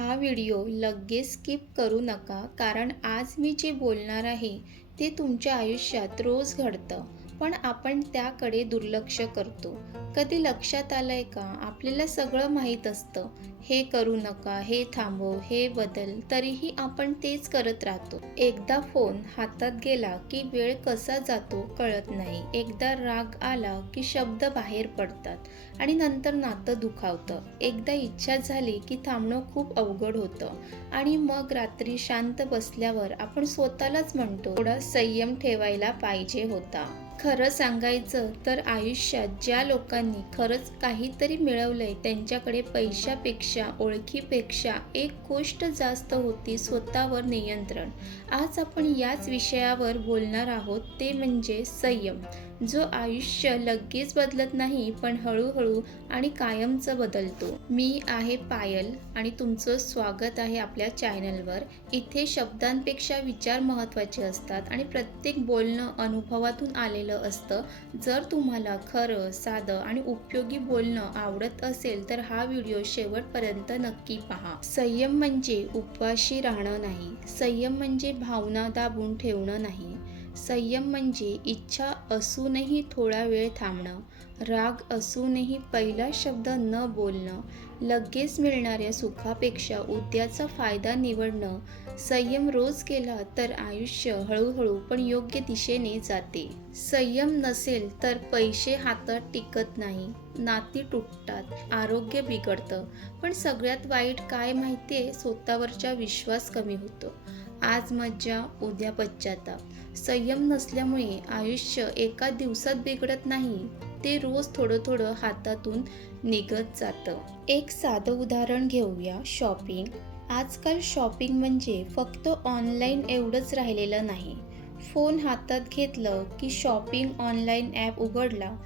हा व्हिडिओ लगेच स्किप करू नका कारण आज मी जे बोलणार आहे ते तुमच्या आयुष्यात रोज घडतं. पण आपण त्याकडे दुर्लक्ष करतो. कधी लक्षात आलंय का? आपल्याला सगळं माहीत असतं. हे करू नका हे थांबव हे बदल. तरीही आपण तेच करत राहतो. एकदा फोन हातात गेला की वेळ कसा जातो कळत नाही. एकदा राग आला की शब्द बाहेर पडतात आणि नंतर नातं दुखावतं. एकदा इच्छा झाली की थांबणं खूप अवघड होतं आणि मग रात्री शांत बसल्यावर आपण स्वतःलाच म्हणतो थोडा संयम ठेवायला पाहिजे होता. खरं सांगायचं तर आयुष्यात ज्या लोकांनी खरंच काहीतरी मिळवलंय त्यांच्याकडे पैशापेक्षा ओळखीपेक्षा एक गोष्ट जास्त होती स्वतःवर नियंत्रण. आज आपण याच विषयावर बोलणार आहोत ते म्हणजे संयम. जो आयुष्य लगेच बदलत नाही पण हळूहळू आणि कायमचं बदलतो. मी आहे पायल आणि तुमचं स्वागत आहे आपल्या चॅनलवर. इथे शब्दांपेक्षा विचार महत्त्वाचे असतात आणि प्रत्येक बोलणं अनुभवातून आलेलं असतं. जर तुम्हाला खरं साधं आणि उपयोगी बोलणं आवडत असेल तर हा व्हिडिओ शेवटपर्यंत नक्की पहा. संयम म्हणजे उपवाशी राहणं नाही. संयम म्हणजे भावना दाबून ठेवणं नाही. संयम म्हणजे इच्छा असूनही थोडा वेळ थांबणं राग असूनही पहिला शब्द न बोलणं लगेच मिळणाऱ्या सुखापेक्षा उद्याचा फायदा निवडणं संयम रोज केला तर आयुष्य हळूहळू पण योग्य दिशेने जाते. संयम नसेल तर पैसे हातात टिकत नाही नाती तुटतात आरोग्य बिघडतं पण सगळ्यात वाईट काय माहितीये? स्वतःवरचा विश्वास कमी होतो. आज मज्जा उद्या पश्चाताप. संयम नसल्यामुळे आयुष्य एका दिवसात बिघडत नाही ते रोज थोडं थोडं हातातून निघत जातं. एक साधं उदाहरण घेऊया शॉपिंग. आजकाल शॉपिंग म्हणजे फक्त ऑनलाईन एवढंच राहिलेलं नाही. फोन हातात घेतलं की शॉपिंग ऑनलाईन ॲप उघडला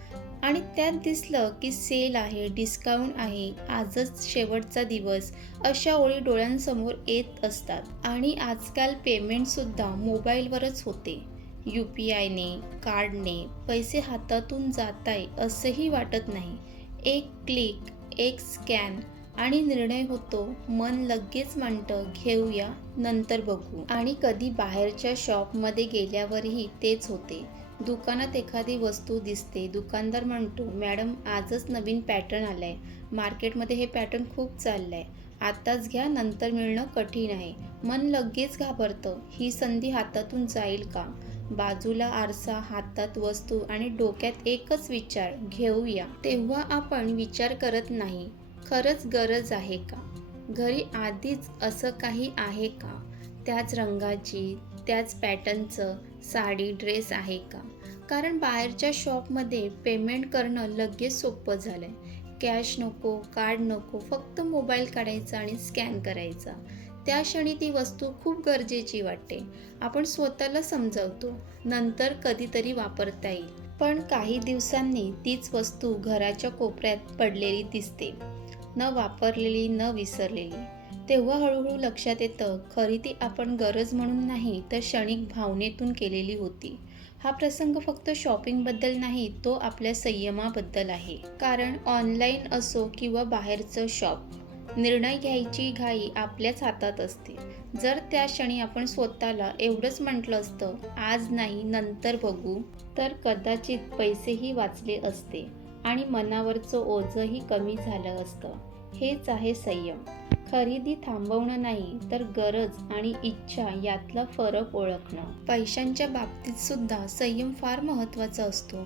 आणि त्यात दिसलं की सेल आहे डिस्काउंट आहे आजच शेवटचा दिवस अशा ओळी डोळ्यांसमोर येत असतात. आणि आजकाल पेमेंटसुद्धा मोबाईलवरच होते. यू पी आयने कार्डने पैसे हातातून जात आहे असंही वाटत नाही. एक क्लिक एक स्कॅन आणि निर्णय होतो. मन लगेच म्हणतं घेऊया नंतर बघू. आणि कधी बाहेरच्या शॉपमध्ये गेल्यावरही तेच होते. दुकानात एखादी वस्तू दिसते दुकानदार म्हणतो मॅडम आजच नवीन पॅटर्न आलाय. मार्केटमध्ये हे पॅटर्न खूप चाललंय. आताच घ्या नंतर मिळणं कठीण आहे. मन लगेच घाबरतं. ही संधी हातातून जाईल का? बाजूला आरसा हातात वस्तू आणि डोक्यात एकच विचार घेऊया. तेव्हा आपण विचार करत नाही खरंच गरज आहे का? घरी आधीच असं काही आहे का? त्याच रंगाची त्याच पॅटर्नचं साडी ड्रेस आहे का? कारण बाहेरच्या शॉपमध्ये पेमेंट करणं लगेच सोपं झालं आहे कॅश नको कार्ड नको फक्त मोबाईल काढायचा आणि स्कॅन करायचा. त्या क्षणी ती वस्तू खूप गरजेची वाटते. आपण स्वतःला समजावतो. नंतर कधीतरी वापरता येईल. पण काही दिवसांनी तीच वस्तू घराच्या कोपऱ्यात पडलेली दिसते. न वापरलेली न विसरलेली. तेव्हा हळूहळू लक्षात येतं खरी ती आपण गरज म्हणून नाही तर क्षणिक भावनेतून केलेली होती. हा प्रसंग फक्त शॉपिंगबद्दल नाही तो आपल्या संयमाबद्दल आहे. कारण ऑनलाईन असो किंवा बाहेरचं शॉप निर्णय घ्यायची घाई आपल्याच हातात असते. जर त्या क्षणी आपण स्वतःला एवढंच म्हटलं असतं आज नाही नंतर बघू तर कदाचित पैसेही वाचले असते आणि मनावरचं ओझंही कमी झालं असतं. हेच आहे संयम. खरेदी थांबवणं नाही तर गरज आणि इच्छा यातला फरक ओळखणं. पैशांच्या बाबतीत सुद्धा संयम फार महत्त्वाचा असतो.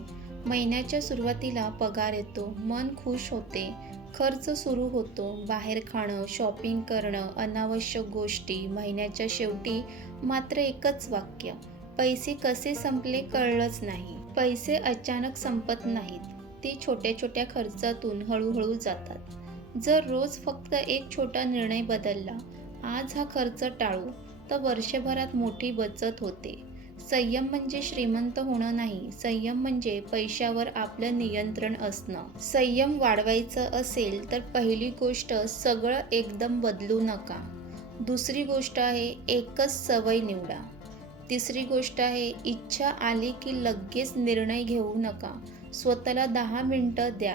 महिन्याच्या सुरुवातीला पगार येतो मन खुश होते खर्च सुरू होतो बाहेर खाणं शॉपिंग करणं अनावश्यक गोष्टी महिन्याच्या शेवटी मात्र एकच वाक्य पैसे कसे संपले कळलंच नाही. पैसे अचानक संपत नाहीत ते छोट्या छोट्या खर्चातून हळूहळू जातात. जर रोज फक्त एक छोटा निर्णय बदलला आज हा खर्च टाळू तर वर्षभरात मोठी बचत होते. संयम म्हणजे श्रीमंत होणं नाही संयम म्हणजे पैशावर आपलं नियंत्रण असणं. संयम वाढवायचं असेल तर पहिली गोष्ट सगळं एकदम बदलू नका. दुसरी गोष्ट आहे एकच सवय निवडा. तिसरी गोष्ट आहे इच्छा आली की लगेच निर्णय घेऊ नका. स्वतःला दहा मिनटं द्या.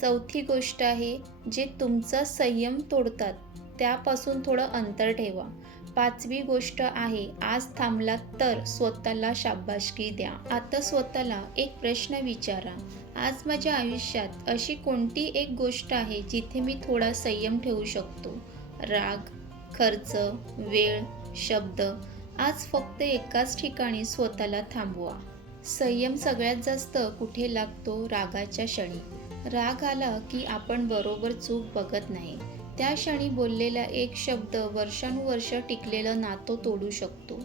चौथी गोष्ट आहे जे तुमचा संयम तोडतात. त्यापासून थोडं अंतर ठेवा. पाचवी गोष्ट आहे आज थांबलात तर स्वतःला शाबासकी द्या. आता स्वतःला एक प्रश्न विचारा. आज माझ्या आयुष्यात अशी कोणती एक गोष्ट आहे जिथे मी थोडा संयम ठेवू शकतो? राग खर्च वेळ शब्द. आज फक्त एकाच ठिकाणी स्वतःला थांबवा. संयम सगळ्यात जास्त कुठे लागतो? रागाच्या क्षणी. राग आला की आपण बरोबर चूक बघत नाही. त्या क्षणी बोललेला एक शब्द वर्षानुवर्ष टिकलेलं नातं तोडू शकतो.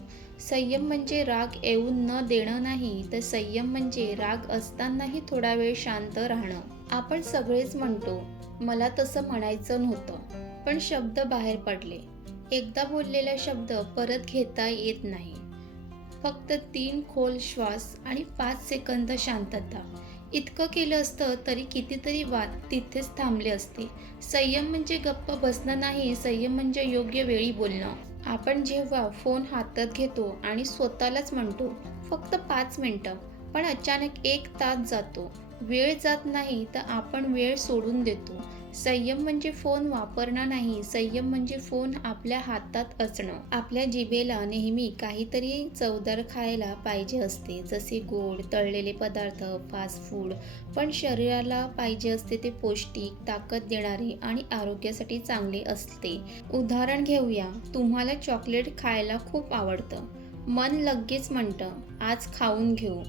संयम म्हणजे राग येऊन न देणं नाही तर संयम म्हणजे राग असतानाही थोडा वेळ शांत राहणं. आपण सगळेच म्हणतो मला तसं म्हणायचं नव्हतं. पण शब्द बाहेर पडले. एकदा बोललेला शब्द परत घेता येत नाही. फक्त तीन खोल श्वास आणि पाच सेकंद शांतता. इतकं केलं असतं तरी कितीतरी वाद तिथेच थांबले असते. संयम म्हणजे गप्प बसणं नाही संयम म्हणजे योग्य वेळी बोलणं. आपण जेव्हा फोन हातात घेतो आणि स्वतःलाच म्हणतो फक्त पाच मिनटं पण अचानक एक तास जातो. वेळ जात नाही तर आपण वेळ सोडून देतो. संयम म्हणजे फोन वापरणं नाही संयम म्हणजे फोन आपल्या हातात असणं. आपल्या जिभेला नेहमी काहीतरी चवदार खायला पाहिजे असते जसे गोड तळलेले पदार्थ फास्ट फूड पण शरीराला पाहिजे असते ते पौष्टिक ताकद देणारे आणि आरोग्यासाठी चांगले असते. उदाहरण घेऊया तुम्हाला चॉकलेट खायला खूप आवडतं. मन लगेच म्हणतं आज खाऊन घेऊ.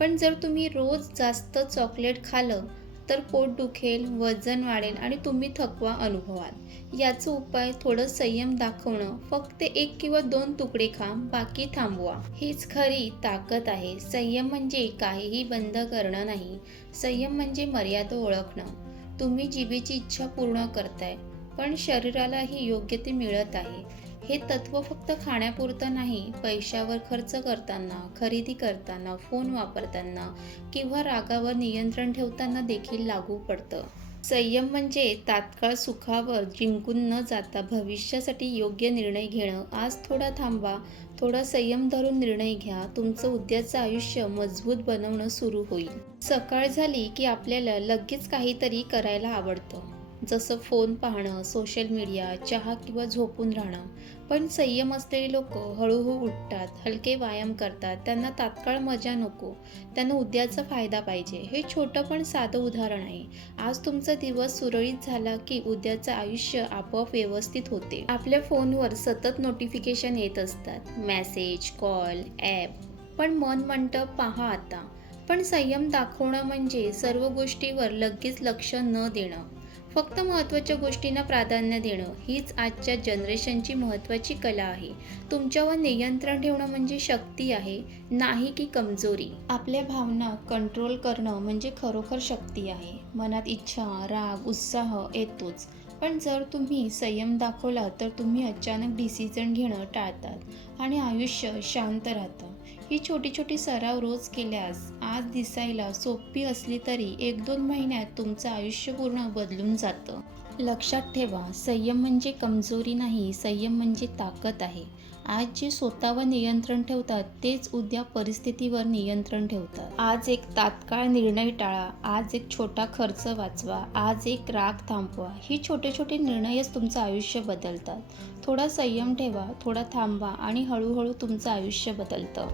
पण जर तुम्ही रोज जास्त चॉकलेट खाल्लं तर पोट दुखेल वजन वाढेल आणि तुम्ही थकवा अनुभवाल. याचा उपाय थोडं संयम दाखवणं फक्त एक किंवा दोन तुकडे खा बाकी थांबवा. हीच खरी ताकद आहे. संयम म्हणजे काहीही बंद करणं नाही. संयम म्हणजे मर्यादा ओळखणं. तुम्ही जिभेची इच्छा पूर्ण करताय पण शरीरालाही योग्य ते मिळत आहे. हे तत्व फक्त खाण्यापुरतं नाही पैशावर खर्च करताना खरेदी करताना फोन वापरताना किंवा रागावर नियंत्रण ठेवताना देखील लागू पडतं. संयम म्हणजे तात्काळ सुखावर जिंकून न जाता भविष्यासाठी योग्य निर्णय घेणं. आज थोडा थांबा थोडा संयम धरून निर्णय घ्या. तुमचं उद्याचं आयुष्य मजबूत बनवणं सुरू होईल. सकाळ झाली की आपल्याला लगेच काहीतरी करायला आवडतं. जसं फोन पाहणं सोशल मीडिया चहा किंवा झोपून राहणं. पण संयम असलेले लोक हळूहळू उठतात हलके व्यायाम करतात त्यांना तात्काळ मजा नको त्यांना उद्याचा फायदा पाहिजे. हे छोटं पण साधं उदाहरण आहे. आज तुमचा दिवस सुरळीत झाला की उद्याचं आयुष्य आपोआप व्यवस्थित होते. आपल्या फोनवर सतत नोटिफिकेशन येत असतात. मेसेज कॉल ॲप पण मन म्हणतं पहा आता. पण संयम दाखवणं म्हणजे सर्व गोष्टीवर लगेच लक्ष न देणं. फक्त महत्त्वाच्या गोष्टींना प्राधान्य देणं हीच आजच्या जनरेशनची महत्त्वाची कला आहे. तुमच्यावर नियंत्रण ठेवणं म्हणजे शक्ती आहे नाही की कमजोरी. आपल्या भावना कंट्रोल करणं म्हणजे खरोखर शक्ती आहे. मनात इच्छा राग उत्साह येतोच. पण जर तुम्ही संयम दाखवला तर तुम्ही अचानक डिसिजन घेणं टाळतात आणि आयुष्य शांत राहतं. ही छोटी छोटी सराव रोज केल्यास आज दिसायला सोपी असली तरी एक दोन महिन्यात तुमचं आयुष्य पूर्ण बदलून जातं. लक्षात ठेवा संयम म्हणजे कमजोरी नाही संयम म्हणजे ताकद आहे. आज जे स्वतःवर नियंत्रण ठेवतात तेच उद्या परिस्थितीवर नियंत्रण ठेवतात. आज एक तात्काळ निर्णय टाळा आज एक छोटा खर्च वाचवा आज एक राग थांबवा. ही छोटे छोटे निर्णयच तुमचं आयुष्य बदलतात. थोडा संयम ठेवा थोडा थांबा आणि हळूहळू तुमचं आयुष्य बदलतं.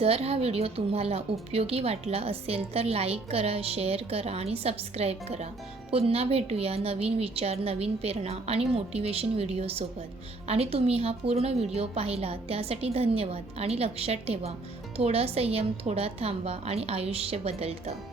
जर हा व्हिडिओ तुम्हाला उपयोगी वाटला असेल तर लाईक करा शेअर करा आणि सबस्क्राईब करा. पुन्हा भेटूया नवीन विचार नवीन प्रेरणा आणि मोटिवेशन व्हिडिओसोबत आणि तुम्ही हा पूर्ण व्हिडिओ पाहिला त्यासाठी धन्यवाद आणि लक्षात ठेवा थोडा संयम थोडा थांबा आणि आयुष्य बदलतं.